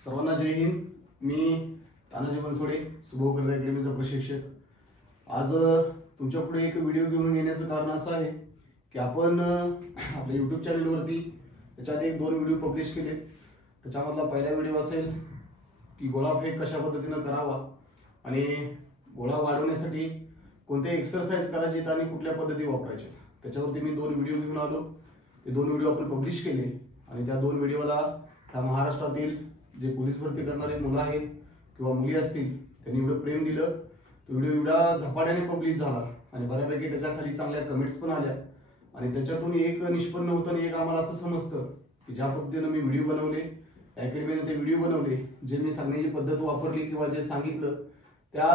सर्वांना जय हिंद। मी तानाजी बनसोडे, सुबोध करिअर अकॅडमीचा प्रशिक्षक। आज तुमच्या पुढे एक व्हिडिओ घेऊन येण्याचं कारण असं आहे की आपण आपल्या YouTube चॅनलवरती त्याच्यात एक दोन व्हिडिओ पब्लिश केले। त्याच्यामधला पहिला व्हिडिओ असेल की गोळाफेक कशा पद्धतीने करावा आणि गोळा वाढवण्यासाठी कोणते एक्सरसाइज करायचे आणि कुठल्या पद्धती वापरायच्या, त्याच्यावरती मी दोन व्हिडिओ घेऊन आलो। ते दोन व्हिडिओ आपण पब्लिश केले आणि त्या दोन व्हिडिओला महाराष्ट्रातील जे पोलीस भरती करणारे मुलं आहेत किंवा मुली असतील त्यांनी एवढं प्रेम दिलं, तो व्हिडिओ एवढा झपाट्याने पब्लिश झाला आणि बऱ्यापैकी त्याच्या खाली चांगल्या कमेंट्स पण आल्या आणि त्याच्यातून एक निष्पन्न होतं आणि एक आम्हाला असं समजतं की ज्या पद्धतीने मी व्हिडिओ बनवले, अकॅडमीने ते व्हिडिओ बनवले, जे मी सांगण्याची पद्धत वापरली किंवा जे सांगितलं त्या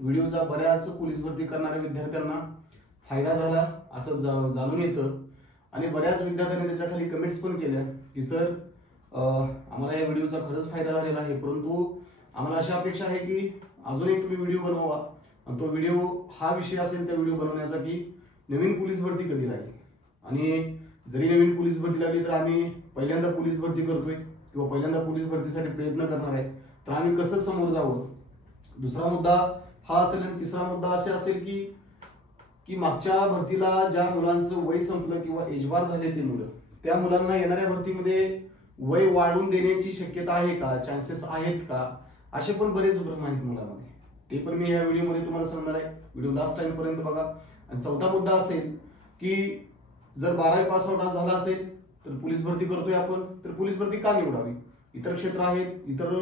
व्हिडिओचा बऱ्याच पोलीस भरती करणाऱ्या विद्यार्थ्यांना फायदा झाला असं जाणून येतं आणि बऱ्याच विद्यार्थ्यांनी त्याच्या खाली कमेंट्स पण केल्या की सर आम्हाला या व्हिडिओचा खरंच फायदा झालेला आहे, परंतु आम्हाला अशी अपेक्षा आहे की अजून एक तुम्ही व्हिडिओ बनवा आणि तो व्हिडिओ हा विषय असेल त्या व्हिडिओ बनवण्याचा की नवीन पोलीस भरती कधी लागेल आणि जरी नवीन पोलीस भरती लागली तर आम्ही पहिल्यांदा पोलीस भरती करतोय किंवा पहिल्यांदा पोलीस भरतीसाठी प्रयत्न करणार आहे तर आम्ही कसं समोर जावं। दुसरा मुद्दा हा असेल आणि तिसरा मुद्दा असा असेल की मागच्या भरतीला ज्या मुलांचं वय संपलं किंवा एजबार झालेली मुलं, त्या मुलांना येणाऱ्या भरतीमध्ये वय वाढवून देण्याची शक्यता आहे का, चान्सेस आहेत का, असे पण बरेच भ्रम आहेत मुलांमध्ये। ते पण मी या व्हिडिओमध्ये तुम्हाला सांगणार आहे, व्हिडिओ लास्ट टाइम पर्यंत बघा। आणि चौथा मुद्दा असेल की जर 12वी पास आउट झाला असेल तर पोलीस भरती करतोय आपण, तर पोलीस भरती का निवडावी, इतर क्षेत्र आहेत, इतर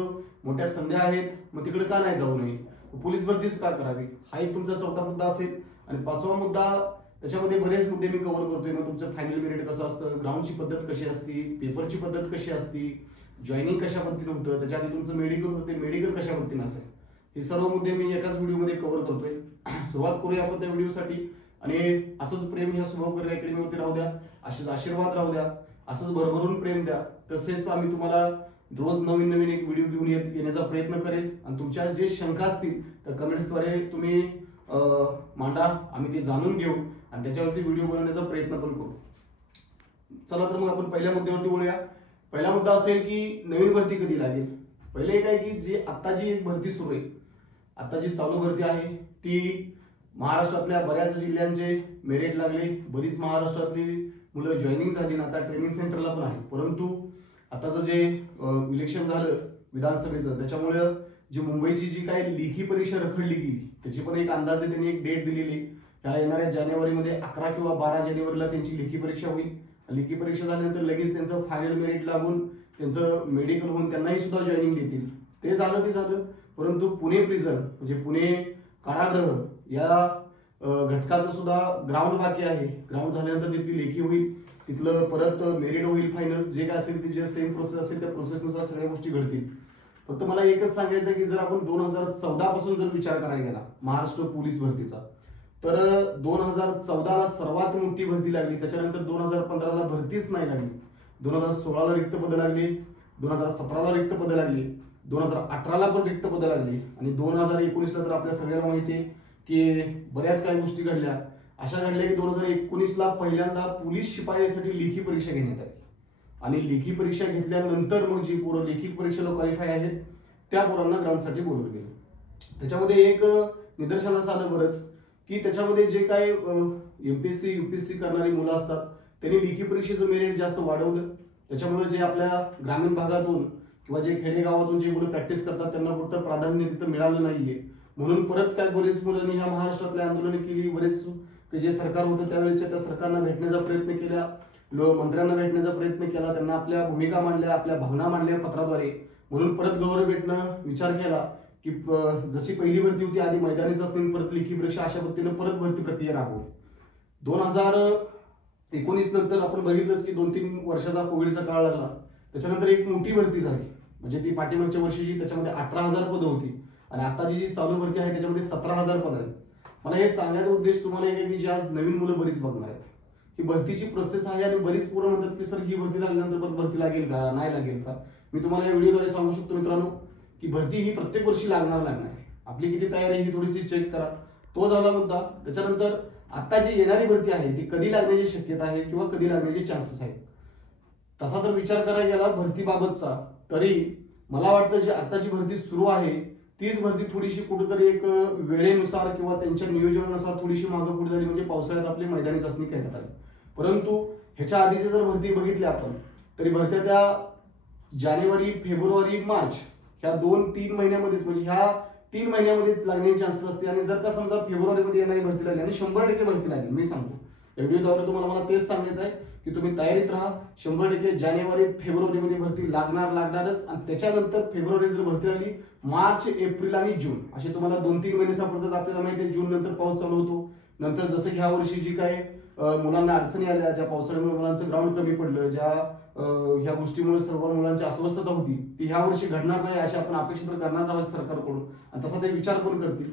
मोठ्या संध्या आहेत, मग तिकडे का नाही जाऊ नये, पोलीस भरतीच का करावी, हा एक तुमचा चौथा मुद्दा असेल। आणि पाचवा मुद्दा, त्याच्यामध्ये बरेच मुद्दे मी कव्हर करतोय, मग तुमचं फायनल मेरिट कसं असतं, ग्राउंडची पद्धत कशी असती, पेपरची पद्धत कशी असती, जॉईनिंग कशा पद्धतीने होतं, त्याच्या आधी तुमचं मेडिकल होतं ते मेडिकल कशा पद्धतीने असेल, हे सर्व मुद्दे मी एकाच व्हिडिओमध्ये कव्हर करतोय। सुरुवात करूया आपण त्या व्हिडिओसाठी आणि असंच प्रेम ह्या सुबोध करिअर अकॅडमीवरती राहू द्या, असेच आशीर्वाद राहू द्या, असंच भरभरून प्रेम द्या। तसेच आम्ही तुम्हाला रोज नवीन नवीन एक व्हिडिओ घेऊन येण्याचा प्रयत्न करेल आणि तुमच्या जे शंका असतील त्या कमेंट्सद्वारे तुम्ही मांडा, आम्ही ते जाणून घेऊ आणि त्याच्यावरती व्हिडिओ बनवण्याचा प्रयत्न पण करू। चला तर मग आपण पहिल्या मुद्द्यावरती बोलूया। पहिला मुद्दा असेल की नवीन भरती कधी लागेल। पहिले एक आहे की जी आता जी एक भरती सुरू आहे, आता जी चालू भरती आहे ती महाराष्ट्रातल्या बऱ्याच जिल्ह्यांचे मेरिट लागले, बरीच महाराष्ट्रातली मुलं जॉईनिंग झाली ना, आता ट्रेनिंग सेंटरला पण आहे, परंतु आताचं जे इलेक्शन झालं विधानसभेचं त्याच्यामुळे जी मुंबईची जी काही लेखी परीक्षा रखडली गेली त्याची पण एक अंदाजे त्यांनी एक डेट दिलेली, ह्या येणाऱ्या जानेवारीमध्ये 11 किंवा 12 जानेवारीला त्यांची लेखी परीक्षा होईल। लेखी परीक्षा झाल्यानंतर लगेच त्यांचं फायनल मेरिट लागून त्यांचं मेडिकल होऊन त्यांनाही सुद्धा जॉईनिंग देतील, ते झालं। परंतु पुणे प्रिझन म्हणजे पुणे कारागृह या घटकाचं सुद्धा ग्राउंड बाकी आहे। ग्राउंड झाल्यानंतर तिथली लेखी होईल, तिथलं परत मेरिट होईल फायनल, जे काय असेल ती जे सेम प्रोसेस असेल त्या प्रोसेसनुसार सगळ्या गोष्टी घडतील। फक्त मला एकच सांगायचं आहे की जर आपण 2014 पासून जर विचार करायला गेला महाराष्ट्र पोलीस भरतीचा, तर 2014ला सर्वात मोठी भरती लागली, त्याच्यानंतर 2015ला भरतीच नाही लागली, 2016ला रिक्त पदं लागली, 2017ला रिक्त पदं लागली, 2018ला पण रिक्त पदं लागली आणि 2019ला तर आपल्या सगळ्यांना माहिती आहे की बऱ्याच काही गोष्टी घडल्या, अशा घडल्या की 2019ला पहिल्यांदा पोलीस शिपाईसाठी लेखी परीक्षा घेण्यात आली आणि लेखी परीक्षा घेतल्यानंतर मग जी पोरं लेखी परीक्षेला क्वालिफाय आहेत त्या पोरांना ग्राउंडसाठी बोलवलं गेलं। त्याच्यामध्ये एक निदर्शनास आलं बरंच की त्याच्यामध्ये जे काही एमपीएससी यूपीएससी करणारी मुलं असतात त्यांनी लेखी परीक्षेचं मेरिट जास्त वाढवलं, त्याच्यामुळे जे आपल्या ग्रामीण भागातून किंवा जे खेडेगावातून जे मुलं प्रॅक्टिस करतात त्यांना कुठं प्राधान्य तिथं मिळालं नाहीये, म्हणून परत काय बरेच मुलांनी ह्या महाराष्ट्रातल्या आंदोलनं केली, बरेच जे सरकार होतं त्यावेळेच्या त्या सरकारना भेटण्याचा प्रयत्न केला, मंत्र्यांना भेटण्याचा प्रयत्न केला, त्यांना आपल्या भूमिका मांडल्या, आपल्या भावना मांडल्या पत्राद्वारे, म्हणून परत गव्हर्नमेंटनं विचार केला की जशी पहिली भरती होती आधी मैदानी चाचणी परत लेखी परीक्षा अशा पद्धतीनं परत भरती प्रक्रिया राबवली। 2019 नंतर आपण बघितलंच की 2-3 वर्षाचा कोविडचा काळ लागला, त्याच्यानंतर एक मोठी भरती झाली, म्हणजे ती पाठीमागच्या वर्षीची त्याच्यामध्ये 18,000 पदं होती आणि आता जी चालू भरती आहे त्याच्यामध्ये 17,000 पदं आहेत। मला हे सांगायचा उद्देश तुम्हाला एक आहे की जी आज नवीन मुलं बरीच बघणार आहेत, ही भरतीची प्रोसेस आहे आणि बरीच पोरं म्हणतात की सर ही भरती लागल्यानंतर परत भरती लागेल का, नाही लागेल का। मी तुम्हाला या व्हिडिओद्वारे सांगू शकतो मित्रांनो की भरती ही प्रत्येक वर्षी लागणार आहे, आपली किती तयारी ही थोडीशी चेक करा, तो झाला मुद्दा। त्याच्यानंतर आता जी येणारी भरती आहे ती कधी लागण्याची शक्यता आहे किंवा कधी लागण्याचे चान्सेस आहेत, तसा जर विचार करायला गेला भरतीबाबतचा तरी मला वाटतं जी आताची भरती सुरू आहे तीच भरती थोडीशी कुठेतरी एक वेळेनुसार किंवा त्यांच्या नियोजनानुसार थोडीशी मागं पुढे झाली, म्हणजे पावसाळ्यात आपली मैदानी चाचणी घेण्यात आली. परंतु ह्याच्या आधीची जर भरती बघितली आपण तरी भरत्या त्या जानेवारी, फेब्रुवारी, मार्च ह्या 2-3 महिन्यामध्येच, म्हणजे ह्या 3 महिन्यामध्ये लागण्याचे चान्सेस असते. आणि जर का समजा फेब्रुवारीमध्ये येणारी भरती लागली आणि 100% भरती लागली, मी सांगतो या व्हिडिओद्वारे तुम्हाला मला तेच सांगायचं आहे की तुम्ही तयारीत राहा. 100% जानेवारी, फेब्रुवारीमध्ये भरती लागणारच. आणि त्याच्यानंतर फेब्रुवारी जर भरती लागली, मार्च, एप्रिल आणि जून असे तुम्हाला 2-3 महिने सापडतात. आपल्याला माहिती आहे जून नंतर पाऊस चालू होतो. नंतर जसं ह्या वर्षी जी काय मुलांना अडचणी आल्या, ज्या पावसाळ्यामुळे मुलांचं ग्राउंड कमी पडलं, ज्या ह्या गोष्टीमुळे सर्व मुलांची अस्वस्थता होती, ती ह्या वर्षी घडणार नाही अशी आपण अपेक्षा तर करणार आहोत सरकारकडून, आणि तसा ते विचार पण करतील.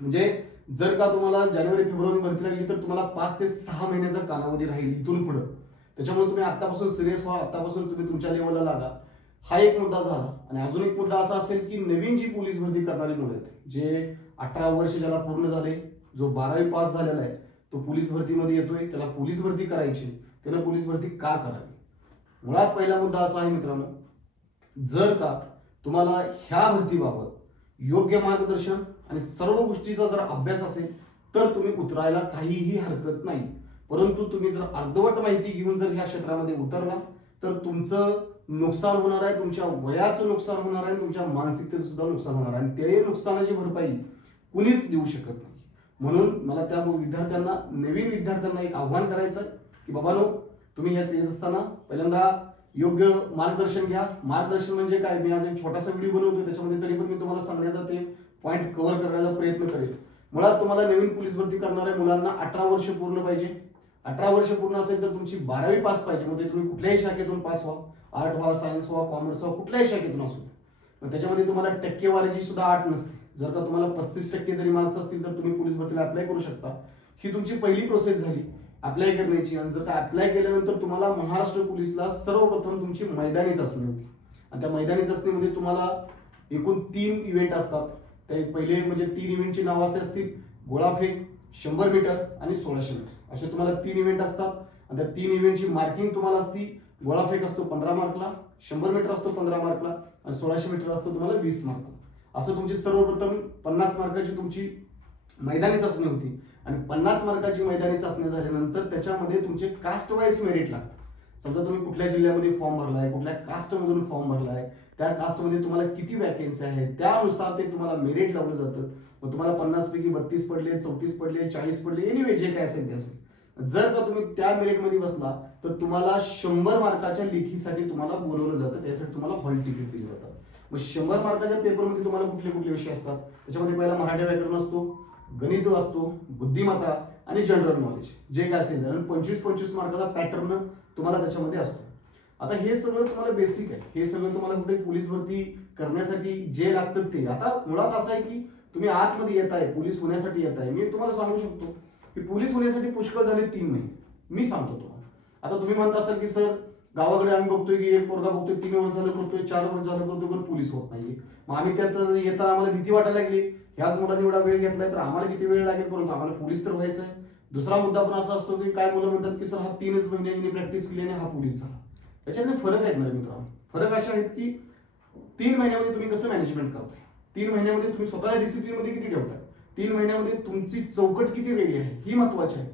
म्हणजे जर का तुम्हाला जानेवारी, फेब्रुवारी भरती लागली तर तुम्हाला 5 ते 6 महिन्याचा कालावधी राहील इथून पुढे. त्याच्यामुळे तुम्ही आतापासून सिरियस व्हा, आतापासून तुम्ही तुमच्या लेवलला लागा. हा एक मुद्दा झाला. आणि अजून एक मुद्दा असा असेल की नवीन जी पोलीस भरती करणारी मुलं आहेत, जे 18 वर्ष ज्याला पूर्ण झाले, जो 12वी पास झालेला आहे, तो पोलीस भरतीमध्ये येतोय, त्याला पोलीस भरती करायची, त्यानं पोलीस भरती का करावी? मुळात पहिला मुद्दा असा आहे मित्रांनो, जर का तुम्हाला ह्या भरतीबाबत योग्य मार्गदर्शन आणि सर्व गोष्टीचा जर अभ्यास असेल तर तुम्ही उतरायला काहीही हरकत नाही. परंतु तुम्ही जर अर्धवट माहिती घेऊन जर ह्या क्षेत्रामध्ये उतरला तर तुमचं नुकसान होणार आहे, तुमच्या वयाचं नुकसान होणार आहे, तुमच्या मानसिकतेचं सुद्धा नुकसान होणार आहे. आणि ते नुकसानाची भरपाई कुणीच देऊ शकत नाही. म्हणून मला त्या विद्यार्थ्यांना, नवीन विद्यार्थ्यांना एक आव्हान करायचं आहे की बाबांनो, तुम्ही ह्यात येत असताना पहिल्यांदा योग्य मार्गदर्शन घ्या. मार्गदर्शन म्हणजे काय, मी आज एक छोटासा व्हिडिओ बनवतोय त्याच्यामध्ये, तरी पण मी तुम्हाला सांगण्याचा ते पॉईंट कव्हर करण्याचा प्रयत्न करेल. मुळात तुम्हाला नवीन पोलीस भरती करणाऱ्या मुलांना 18 वर्ष पूर्ण पाहिजे. 18 वर्ष पूर्ण असेल तर तुमची 12वी पास पाहिजे. म्हणजे तुम्ही कुठल्याही शाखेतून पास व्हा, आर्ट व्हा, सायन्स व्हा, कॉमर्स व्हा, कुठल्याही शाखेतून असू. त्याच्यामध्ये तुम्हाला टक्केवारीची सुद्धा अट नसते. जर का तुम्हाला 35% जरी मार्क्स असतील तर तुम्ही पोलीस भरतीला अप्लाय करू शकता. ही तुमची पहिली प्रोसेस झाली अप्लाय करण्याची. आणि जर का अप्लाय केल्यानंतर तुम्हाला महाराष्ट्र पोलीसला सर्वप्रथम तुमची मैदानी चाचणी होती. आणि त्या मैदानी चाचणीमध्ये तुम्हाला एकूण 3 इव्हेंट असतात. त्या पहिले म्हणजे 3 इव्हेंटची नावं असे असतील: गोळाफेक, 100 मीटर आणि 1600 मीटर, असे तुम्हाला 3 इव्हेंट असतात. आणि त्या 3 इव्हेंटची मार्किंग तुम्हाला असती: गोळाफेक असतो 15 मार्कला, 100 मीटर असतो 15 मार्कला आणि 1600 मीटर असतो तुम्हाला 20 मार्कला. असं तुमची सर्वप्रथम 50 मार्काची तुमची मैदानी चाचणी होती. आणि 50 मार्काची मैदानी चाचणी झाल्यानंतर त्याच्यामध्ये तुमचे कास्ट वाईज मेरिट लागतात. समजा तुम्ही कुठल्या जिल्ह्यामध्ये फॉर्म भरलाय, कुठल्या कास्टमधून फॉर्म भरलाय, त्या कास्टमध्ये तुम्हाला किती वॅकेन्सी आहे त्यानुसार ते तुम्हाला मेरिट लावलं जातं. मग तुम्हाला 50 पैकी 32 पडले, 34 पडले, 40 पडले, एनिवे जे काय असेल ते असेल. जर का तुम्ही त्या मेरिटमध्ये बसला तर तुम्हाला 100 मार्काच्या लेखीसाठी तुम्हाला बोलवलं जातं. त्यासाठी तुम्हाला हॉल तिकीट दिलं जातं. मग 100 मार्काच्या पेपरमध्ये तुम्हाला कुठले कुठले विषय असतात? त्याच्यामध्ये पहिला मराठी व्याकरण असतो, गणित असतो, बुद्धिमत्ता आणि जनरल नॉलेज जे काय असेल. आणि 25-25 मार्काचा पॅटर्न तुम्हाला त्याच्यामध्ये असतो. आता हे सगळं तुम्हाला बेसिक आहे. हे सगळं तुम्हाला कुठे पोलीस भरती करण्यासाठी जे लागतं ते. आता मुळात असं आहे की तुम्ही आतमध्ये येत आहे, पोलीस होण्यासाठी येत आहे. मी तुम्हाला सांगू शकतो की पोलीस होण्यासाठी पुष्कळ झाले 3 महिने. मी सांगतो तुम्हाला. आता तुम्ही म्हणता असाल की सर गावाकडे आम्ही बघतोय की एक पोरगा बघतोय 3 वर्ष झालं करतोय, 4 वर्ष झालं करतोय, पण पोलीस होत नाहीये. मग आम्ही त्यात येताना आम्हाला भीती वाटायला लागली, ह्याच मुलांनी एवढा वेळ घेतलाय तर आम्हाला किती वेळ लागेल, परंतु आम्हाला पोलीस तर व्हायचं आहे. दुसरा मुद्दा पण असा असतो की काय मुलं म्हणतात की सर हा 3च महिन्यांनी प्रॅक्टिस केली आणि हा पोलीस झाला. त्याच्यामध्ये फरक आहेत ना मित्रांनो. फरक असे आहेत की 3 महिन्यामध्ये तुम्ही कसं मॅनेजमेंट करताय, 3 महिन्यामध्ये तुम्ही स्वतःला डिसिप्लिन मध्ये किती ठेवताय, 3 महिन्यामध्ये तुमची चौकट किती रेडी आहे ही महत्वाची आहे.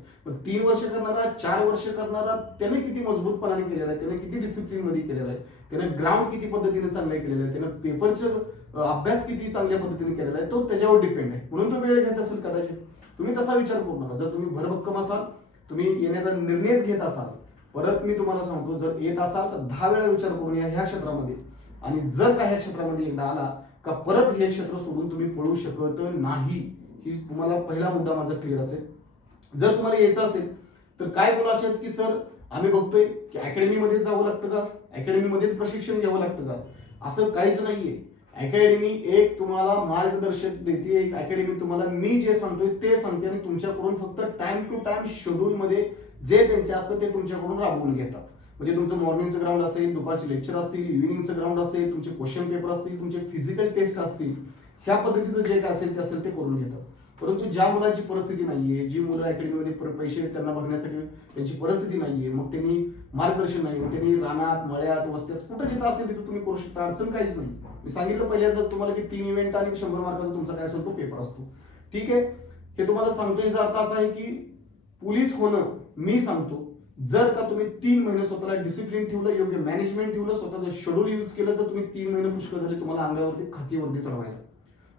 3 वर्ष करणारा, 4 वर्ष करणारा त्याने किती मजबूतपणाने केलेला आहे, त्याने किती डिसिप्लिन मध्ये केलेला आहे, त्याने ग्राउंड किती पद्धतीने चांगले केलेलं आहे, त्याने पेपरचं अभ्यास किती चांगल्या पद्धतीने केलेला आहे, तो त्याच्यावर डिपेंड आहे. म्हणून तो वेळ घेत असेल कदाचित. तुम्ही तसा विचार करू नका. जर तुम्ही भरभक्कम असाल, तुम्ही येण्याचा निर्णयच घेत असाल, परत मी तुम्हाला सांगतो जर येत असाल तर 10 वेळा विचार करून या ह्या क्षेत्रामध्ये. आणि जर का ह्या क्षेत्रामध्ये एकदा आला का परत हे क्षेत्र सोडून तुम्ही पळू शकत नाही. ही तुम्हाला पहिला मुद्दा माझा क्लिअर असेल. जर तुम्हाला यायचं असेल तर काय बोला असेल की सर आम्ही बघतोय की अकॅडमीमध्ये जावं लागतं का, अकॅडमीमध्येच प्रशिक्षण घ्यावं लागतं का, असं काहीच नाहीये. अकॅडमी एक तुम्हाला मार्गदर्शक देते. एक अकॅडमी तुम्हाला मी जे सांगतोय ते सांगते आणि तुमच्याकडून फक्त टाइम टू टाइम शेड्यूल मध्ये जे त्यांचे असतं ते तुमच्याकडून राबवून घेतात. म्हणजे तुमचं मॉर्निंगचं ग्राउंड असेल, दुपारचे लेक्चर असतील, इव्हिनिंगचं ग्राउंड असेल, तुमचे क्वेश्चन पेपर असतील, तुमचे फिजिकल टेस्ट असतील, ह्या पद्धतीचं जे काय असेल ते करून घेतात. परंतु ज्या मुलांची परिस्थिती नाहीये, जी मुलं अकॅडमीमध्ये पैसे त्यांना बघण्यासाठी त्यांची परिस्थिती नाहीये, मग त्यांनी मार्गदर्शन नाही, मग त्यांनी रानात मळ्यात वस्त्यात कुठं जिथं असेल तिथं तुम्ही करू शकता, अडचण काहीच नाही. मी सांगितलं पहिल्यांदाच तुम्हाला की 3 इव्हेंट आणि 100 मार्काचा तुमचा काय असेल तो पेपर असतो. ठीक आहे, हे तुम्हाला सांगतो. याचा अर्थ असा आहे की पोलीस होणं, मी सांगतो, जर का तुम्ही 3 महिने स्वतःला डिसिप्लिन ठेवलं, योग्य मॅनेजमेंट ठेवलं, स्वतःचं शेड्यूल यूज केलं, तर तुम्ही 3 महिने पुष्कळ झाले तुम्हाला अंगावरती खाकी वर्दी चढवायला.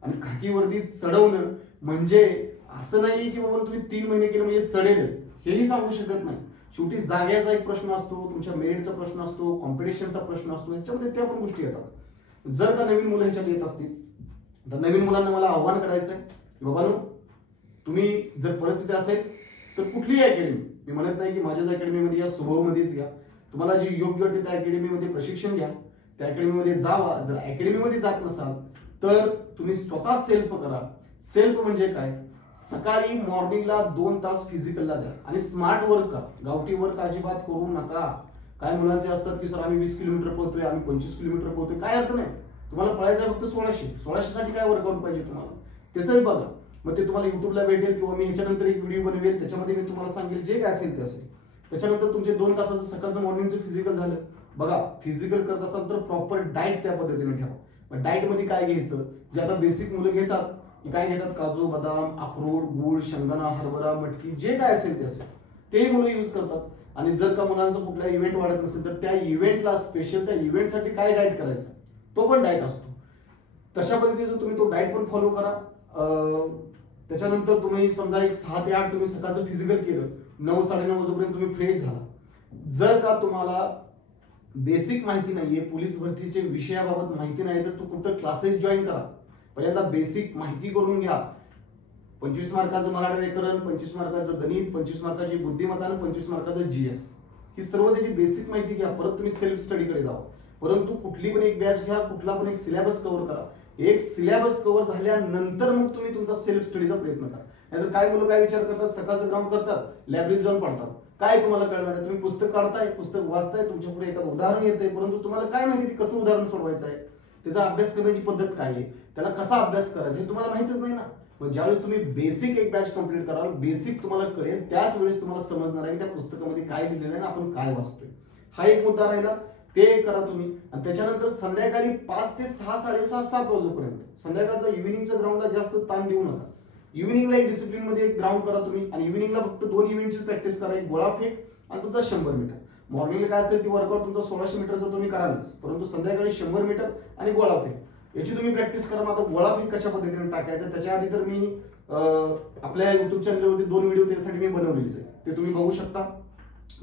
आणि खाकी वर्दी चढवणं म्हणजे असं नाही की बाबा तुम्ही 3 महिने केलं म्हणजे चढेलच, हेही सांगू शकत नाही. शेवटी जाग्याचा एक प्रश्न असतो, तुमच्या मेरिटचा प्रश्न असतो, कॉम्पिटिशनचा प्रश्न असतो, याच्यामध्ये त्या पण गोष्टी येतात. जर का नवीन मुलं ह्याच्यात येत असतील तर नवीन मुलांना मला आव्हान करायचं आहे की बाबांनो, तुम्ही जर परिस्थिती असेल तर कुठलीही अकॅडमी, मी म्हणत नाही की माझ्याच अकॅडमीमध्ये या, शुभमध्येच घ्या, तुम्हाला जी योग्य वाटते त्या अकॅडमीमध्ये प्रशिक्षण घ्या, त्या अकॅडमीमध्ये जावा. जर अकॅडमीमध्ये जात नसाल तर तुम्ही स्वतः सेल्फ करा. सेल्फ म्हणजे काय, सकाळी मॉर्निंगला 2 तास फिजिकलला द्या आणि स्मार्ट वर्क करा. गावठी वर्क अजिबात करू नका. काय मुलांचे असतात की सर आम्ही 20 किलोमीटर पळतोय, आम्ही 25 किलोमीटर पळतोय, काय अर्थ नाही. तुम्हाला पळायचं आहे फक्त 1600 साठी काय वर्कआउट पाहिजे तुम्हाला, त्याचंही बघा. मग ते तुम्हाला युट्यूबला भेटेल किंवा मी ह्याच्यानंतर एक व्हिडिओ बनवेल, त्याच्यामध्ये मी तुम्हाला सांगेल जे काय असेल ते असेल. त्याच्यानंतर तुमचे 2 तासाचं सकाळचं मॉर्निंगचं फिजिकल झालं. बघा, फिजिकल करत असाल तर प्रॉपर डाएट त्या पद्धतीने ठेवा. मग डाएट मध्ये काय घ्यायचं, जे आता बेसिक मुलं घेतात, काय घेतात, काजू बदाम अक्रोड गुळ शेंगदाणा हरभरा मटकी, जे काय असेल ते असेल ते मुलं यूज करतात. आणि जर का मुलांचा कुठला इव्हेंट वाढत नसेल तर त्या इव्हेंटला स्पेशल त्या इव्हेंटसाठी काय डाएट करायचा तो पण डाएट असतो. तशा पद्धतीचं तुम्ही तो डाएट पण फॉलो करा. त्याच्यानंतर तुम्ही समजा एक 6 ते 8 तुम्ही सकाळचं फिजिकल केलं, 9 साडेनऊ वाजेपर्यंत तुम्ही फ्रेश झाला. जर का तुम्हाला बेसिक माहिती नाहीये, पोलीस भरतीचे विषयाबाबत माहिती नाही, तर तू कुठं क्लासेस जॉईन करा. पहिल्यांदा बेसिक माहिती करून घ्या. 25 मार्काचं मराठी व्याकरण, 25 मार्काचं गणित, 25 मार्काची बुद्धिमत्ता आणि 25 मार्काचं जीएस, ही सर्व त्याची बेसिक माहिती घ्या. परत तुम्ही सेल्फ स्टडीकडे जावा. परंतु कुठली पण एक बॅच घ्या, कुठला पण एक सिलेबस कव्हर करा. एक सिलेबस कव्हर झाल्यानंतर मग तुम्ही तुमचा सेल्फ स्टडीचा प्रयत्न करा. नाहीतर काय मुलं काय विचार करतात, सकाळचं ग्राउंड करतात, लायब्ररीत जाऊन पडतात, काय तुम्हाला कळणार आहे. तुम्ही पुस्तक काढताय, पुस्तक वाचताय, तुमच्या पुढे एखादं उदाहरण येतंय, परंतु तुम्हाला काय माहिती कसं उदाहरण सोडवायचं आहे, त्याचा अभ्यास करण्याची पद्धत काय आहे, त्याला कसा अभ्यास करायचा हे तुम्हाला माहितच नाही ना. मग ज्यावेळेस तुम्ही बेसिक एक बॅच कंप्लीट कराल, बेसिक तुम्हाला कळेल, त्याच वेळेस तुम्हाला समजणार आहे की त्या पुस्तकामध्ये काय लिहिलेलं आहे आणि आपण काय वाचतोय. हा एक मुद्दा राहिला, ते करा तुम्ही. आणि त्याच्यानंतर संध्याकाळी 5 ते 6 साडेसहा 7 वाजेपर्यंत संध्याकाळचा इव्हिनिंगच्या ग्राउंडला जास्त ताण देऊ नका. इव्हिनिंगला एक डिसिप्लिन मध्ये एक ग्राउंड करा तुम्ही. आणि इव्हिनिंगला फक्त 2 इव्हेंटची प्रॅक्टिस करा, एक गोळाफेक आणि तुमचा 100 मीटर. मॉर्निंगला काय असेल ती वर्कआउट तुमचा 1600 मीटरचा तुम्ही करालच, परंतु संध्याकाळी 100 मीटर आणि गोळाफेक याची तुम्ही प्रॅक्टिस करा. मग आता गोळाफेक कशा पद्धतीने टाकायचं, त्याच्या आधी तर मी आपल्या युट्यूब चॅनलवरती 2 व्हिडिओ त्यासाठी मी बनवलेलेच आहे, ते तुम्ही बघू शकता.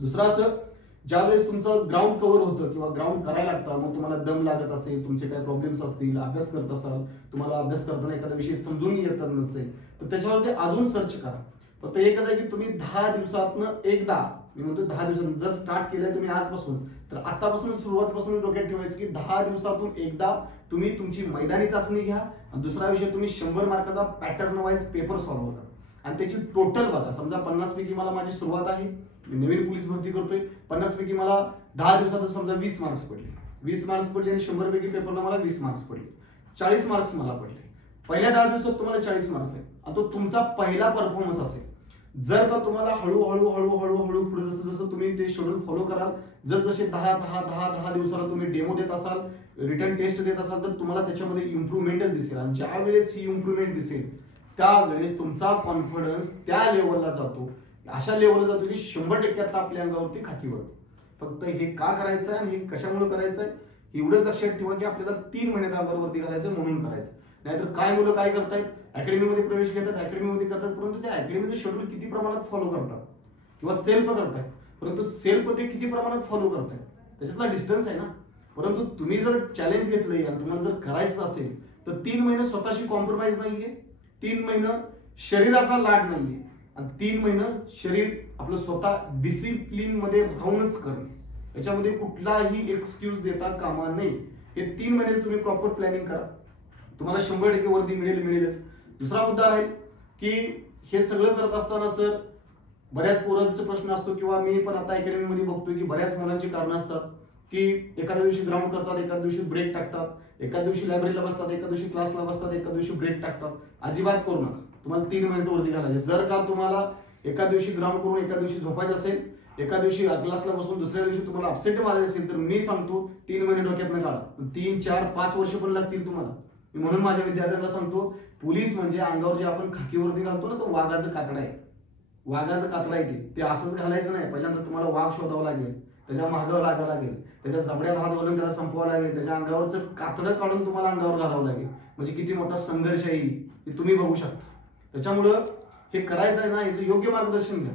दुसरं असं, ज्यावेळेस तुमचं ग्राउंड कव्हर होतं किंवा ग्राउंड करायला लागतं, मग तुम्हाला दम लागत असेल, तुमचे काही प्रॉब्लेम्स असतील, अभ्यास करत असाल, तुम्हाला अभ्यास करताना एखादा विषय समजून येत नसेल, तर त्याच्यावरती अजून सर्च करा. फक्त एकच आहे की तुम्ही 10 दिवसातनं एकदा, मी म्हणतो 10 दिवसातून जर स्टार्ट केलंय तुम्ही आजपासून, तर आतापासून सुरुवातपासून डोक्यात ठेवायचं की 10 दिवसातून एकदा तुम्ही तुमची मैदानी चाचणी घ्या. आणि दुसरा विषय, तुम्ही 100 मार्काचा पॅटर्न वाईज पेपर सॉल्व्ह करा आणि त्याची टोटल बघा. समजा 50 पैकी मला माझी सुरुवात आहे, मी नवीन पोलीस भरती करतोय, 50 पैकी मला 10 दिवसात समजा 20 मार्क्स पडले, 20 मार्क्स पडले आणि 100 पैकी पेपरला मला 20 मार्क्स पडले, 40 मार्क्स मला पडले. पहिल्या 10 दिवसात तुम्हाला 40 मार्क्स आहे आणि तो तुमचा पहिला परफॉर्मन्स असेल. जर का तुम्हाला हळूहळू हळूहळू हळू पुढे जसं जसं तुम्ही ते शेड्यूल फॉलो कराल, जसे 10 दिवसाला तुम्ही डेमो देत असाल, रिटर्न टेस्ट देत असाल, तर तुम्हाला त्याच्यामध्ये इम्प्रूव्हमेंटच दिसेल. आणि ज्या वेळेस ही इम्प्रूव्हमेंट दिसेल त्यावेळेस तुमचा कॉन्फिडन्स त्या लेवलला जातो, अशा लेवलला जातो की 100% आता आपल्या अंगावरती खाकी वळते. फक्त हे का करायचं आहे आणि हे कशामुळे करायचं आहे एवढंच लक्षात ठेवा की आपल्याला 3 महिन्यात अंगावरती घालायचं म्हणून करायचं. नाहीतर काय मुलं काय करतायत, अकॅडमीमध्ये प्रवेश घेतात, अकॅडमीमध्ये करतात, परंतु त्या अकॅडमीचं शेड्यूल किती प्रमाणात फॉलो करतात किंवा सेल्फ करतायत, परंतु सेल्फ ते किती प्रमाणात फॉलो करतायत त्याच्यातला डिस्टन्स आहे ना. परंतु तुम्ही जर चॅलेंज घेतलंय आणि तुम्हाला जर करायचं असेल तर 3 महिने स्वतःशी कॉम्प्रोमाइज नाहीये, 3 महिने शरीराचा लाड नाहीये आणि 3 महिने शरीर आपलं स्वतः डिसिप्लिन मध्ये राहूनच करणे, याच्यामध्ये कुठलाही एक्सक्यूज देता कामा नये. हे 3 महिने तुम्ही प्रॉपर प्लॅनिंग करा, तुम्हाला 100% वर्दी मिळेलच. दुसरा मुद्दा राहील की हे सगळं करत असताना सर बऱ्याच पोरांचा प्रश्न असतो किंवा मी पण आता अकॅडमीमध्ये बघतोय की बऱ्याच मुलांची कारणं असतात की एखाद्या दिवशी ग्राउंड करतात, एखाद्या दिवशी ब्रेक टाकतात, एखाद्या दिवशी लायब्ररीला बसतात, एका दिवशी क्लासला बसतात, एका दिवशी ब्रेक टाकतात. अजिबात करू नका. तुम्हाला 3 महिने वर्दी घालायचे. जर का तुम्हाला एका दिवशी ग्राउंड करून एका दिवशी झोपायचं असेल, एका दिवशी क्लासला बसून दुसऱ्या दिवशी तुम्हाला अपसेट मारायचं असेल, तर मी सांगतो 3 महिने डोक्यातनं काढा. 3, 4, 5 वर्ष पण लागतील तुम्हाला. म्हणून माझ्या विद्यार्थ्यांना सांगतो, पोलीस म्हणजे अंगावर जे आपण खाकी वर्दी घालतो ना, तो वाघाचं कातडा आहे. वाघाचं कातडा आहे ते असंच घालायचं नाही. पहिल्यांदा तुम्हाला वाघ शोधावा लागेल, त्याच्या मागावर लागावं लागेल, त्याच्या जबड्यात हात घालून त्याला संपवावं लागेल, त्याच्या अंगावरचं कातडं काढून तुम्हाला अंगावर घालावं लागेल. म्हणजे किती मोठा संघर्ष आहे हे तुम्ही बघू शकता. त्याच्यामुळं हे करायचं आहे ना, याचं योग्य मार्गदर्शन घ्या.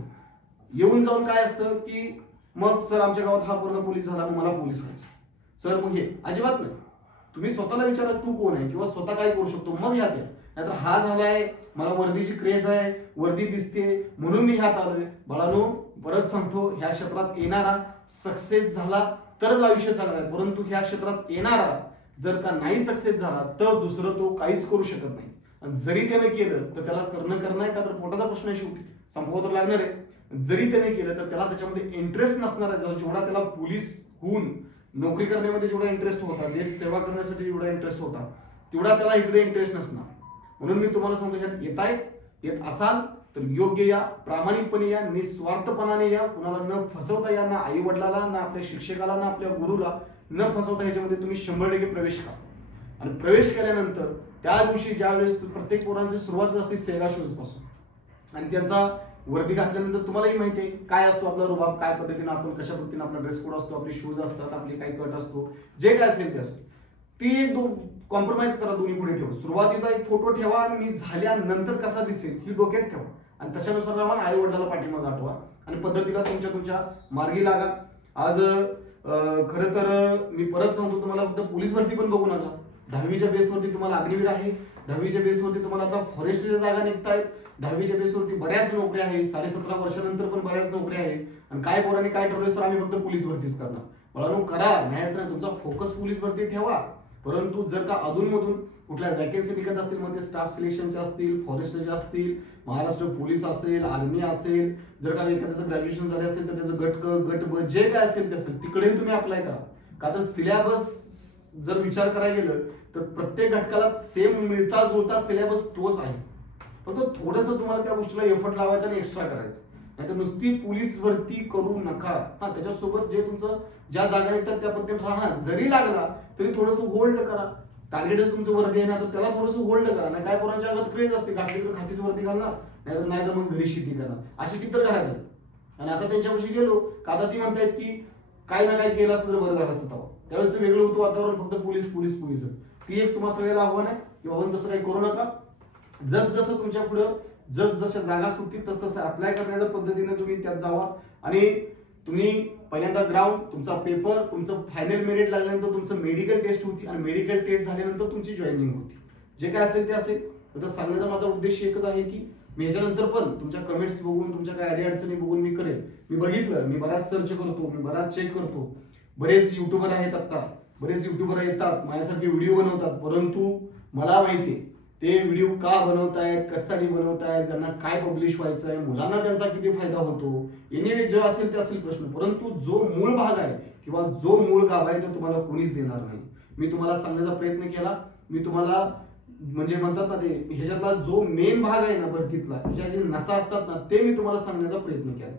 येऊन जाऊन काय असतं की मग सर आमच्या गावात हा पोरगा पोलीस झाला, मग मला पोलीस व्हायचं सर, मग हे अजिबात नाही. तुम्ही स्वतःला विचारा तू कोण आहे किंवा स्वतः काय करू शकतो, मग ह्यात या. नाहीतर हा झालाय, मला वर्दीची क्रेज आहे, वर्दी दिसते म्हणून मी ह्यात आलोय. बाळांनो, परत सांगतो, ह्या क्षेत्रात येणारा सक्सेस झाला तरच आयुष्य चांगलं आहे. परंतु ह्या क्षेत्रात येणारा जर का नाही सक्सेस झाला तर दुसरं तो काहीच करू शकत नाही. आणि जरी त्याने केलं तर त्याला करणं आहे का, तर पोटाचा प्रश्न आहे शेवटी, संपवावं तर लागणार आहे. जरी त्याने केलं तर त्याला त्याच्यामध्ये इंटरेस्ट नसणार आहे. जेवढा त्याला पोलीस होऊन नोकरी करण्यामध्ये जेवढा इंटरेस्ट होता, देश सेवा करण्यासाठी जेवढा इंटरेस्ट होता, तेवढा त्याला इकडे इंटरेस्ट नसणार. म्हणून मी तुम्हाला सांगतो, ह्यात येत असाल तर योग्य या, प्रामाणिकपणे या, निस्वार्थपणाने या. कुणाला न फसवता या, ना आई वडिलाला, ना आपल्या शिक्षकाला, ना आपल्या गुरुला न फसवता ह्याच्यामध्ये तुम्ही 100% प्रवेश करा. आणि प्रवेश केल्यानंतर त्या दिवशी ज्या वेळेस प्रत्येक पोरांची सुरुवात असते सेगा शूज पासून, आणि त्यांचा वर्दी घातल्यानंतर तुम्हालाही माहिती आहे काय असतो आपला रुबाब, काय पद्धतीने आपण कशा पद्धतीने आपला ड्रेस कोड असतो, आपले शूज असतात, आपली काही कट असतो, जे काय असेल ते असेल. ती एक कॉम्प्रोमाइज करा, दोन्ही पुढे ठेवा. सुरुवातीचा एक फोटो ठेवा आणि मी झाल्यानंतर कसा दिसेल ही डोक्यात ठेवा. आणि तशानुसार राहा, आई वडिलाला पाठीमागे आठवा आणि पद्धतीला तुमच्या मार्गी लागा. आज खरं तर मी परत सांगतो तुम्हाला, फक्त पोलीस भरती पण बघू नका. 10वीच्या बेसवरती तुम्हाला अग्निवीर आहे, 10वीच्या बेसवरती तुम्हाला आता फॉरेस्टच्या जागा निघतायत, 10वीच्या बेसवरती बऱ्याच नोकऱ्या आहेत, 17.5 वर्षानंतर पण बऱ्याच नोकऱ्या आहेत. आणि काय पोरांनी काय ठरवलं, सर आम्ही फक्त पोलीस भरतीच करणार. बाळांनो, करा, न्यायच नाही, तुमचा फोकस पोलीस भरती ठेवा. परंतु जर का अधूनमधून कुठल्या वॅकन्सी निघत असतील, मध्ये स्टाफ सिलेक्शनच्या असतील, फॉरेस्टच्या असतील, महाराष्ट्र पोलीस असेल, आर्मी असेल, जर का एखाद्याचं ग्रॅज्युएशन झाले असेल तर त्याचं गट ब जे काय असेल ते असेल, तिकडे तुम्ही अप्लाय करा. का तर सिलेबस जर विचार करायला गेलं तर प्रत्येक घटकाला सेम मिळता जुळता सिलेबस तोच आहे. फक्त थोडंसं तुम्हाला त्या गोष्टीला एफर्ट लावायचं आणि एक्स्ट्रा करायचं. नाहीतर नुसती पोलीस भरती करू नका. हा, त्याच्यासोबत जे तुमचं ज्या जागा निघतात त्या पद्धतीने राहा. जरी लागला तरी थोडंसं होल्ड करा. टार्गेट तुमचं वर्दी आहे ना, तर त्याला थोडंसं होल्ड करा. नाही काय पोरांच्या अंगात क्रेज असते, गाठली खाकीच वर्दी घालणार, नाहीतर मग घरी शेती करणार, अशी किती घरात आहेत. आणि आता त्यांच्यापाशी गेलो का, आता ती म्हणतायत की काय ना काय केलं असतं तर बरं झालं असतं. त्यावेळेस वेगळं होतं वातावरण, फक्त पोलीस पोलीस पोलीस. ती एक तुम्हाला सगळ्याला आव्हान आहे की बाबा तसं काही करू नका. जसं तुमच्या पुढं जसं जागा सुटतील तसं अप्लाय करण्याच्या पद्धतीने तुम्ही त्यात जावा. आणि तुम्ही पहिल्यांदा ग्राउंड, तुमचा पेपर, तुमचं फायनल मेरिट लागल्यानंतर तुमचं मेडिकल टेस्ट होती आणि मेडिकल टेस्ट झाल्यानंतर तुमची जॉईनिंग होती. जे काय असेल ते असेल. तर सांगण्याचा माझा उद्देश एकच आहे की मी ह्याच्यानंतर पण तुमच्या कमेंट्स बघून, तुमच्या काय अडचणी बघून मी करेल. मी बघितलं, मी बराच सर्च करतो, मी बराच चेक करतो. बरेच युट्यूबर आहेत, आता बरेच युट्यूबर येतात माझ्यासारखे व्हिडिओ बनवतात, परंतु मला माहितीये ते व्हिडिओ का बनवतायत, कशासाठी बनवतायत, त्यांना काय पब्लिश व्हायचं आहे, मुलांना त्यांचा किती फायदा होतो. एनिवे जे असेल ते असेल प्रश्न, परंतु जो मूळ भाग आहे किंवा जो मूळ गाभ आहे तो तुम्हाला कोणीच देणार नाही. मी तुम्हाला सांगण्याचा प्रयत्न केला. मी तुम्हाला म्हणजे म्हणतात ना, ते ह्याच्यातला जो मेन भाग आहे ना भरतीतला, ह्याच्या जे नसा असतात ना, ते मी तुम्हाला सांगण्याचा प्रयत्न केला.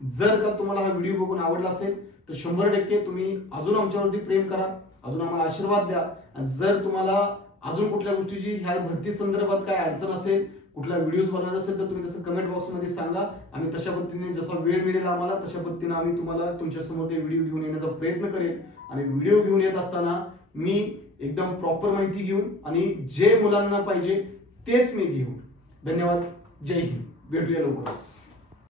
जर का तुम्हाला हा व्हिडिओ बघून आवडला असेल तर 100% तुम्ही अजून आमच्यावरती प्रेम करा, अजून आम्हाला आशीर्वाद द्या. आणि जर तुम्हाला अजून कुठल्या गोष्टीची ह्या भरती संदर्भात काय अडचण असेल, कुठला व्हिडिओज बनवायचा असेल, तर तुम्ही तसं कमेंट बॉक्समध्ये सांगा. आम्ही तशा पद्धतीने जसा वेळ मिळेल आम्हाला तशा पद्धतीने आम्ही तुम्हाला तुमच्यासमोर ते व्हिडिओ घेऊन येण्याचा प्रयत्न करेल. आणि व्हिडिओ घेऊन येत असताना मी एकदम प्रॉपर माहिती घेऊन आणि जे मुलांना पाहिजे तेच मी घेऊन. धन्यवाद. जय हिंद. भेटूया लवकरच.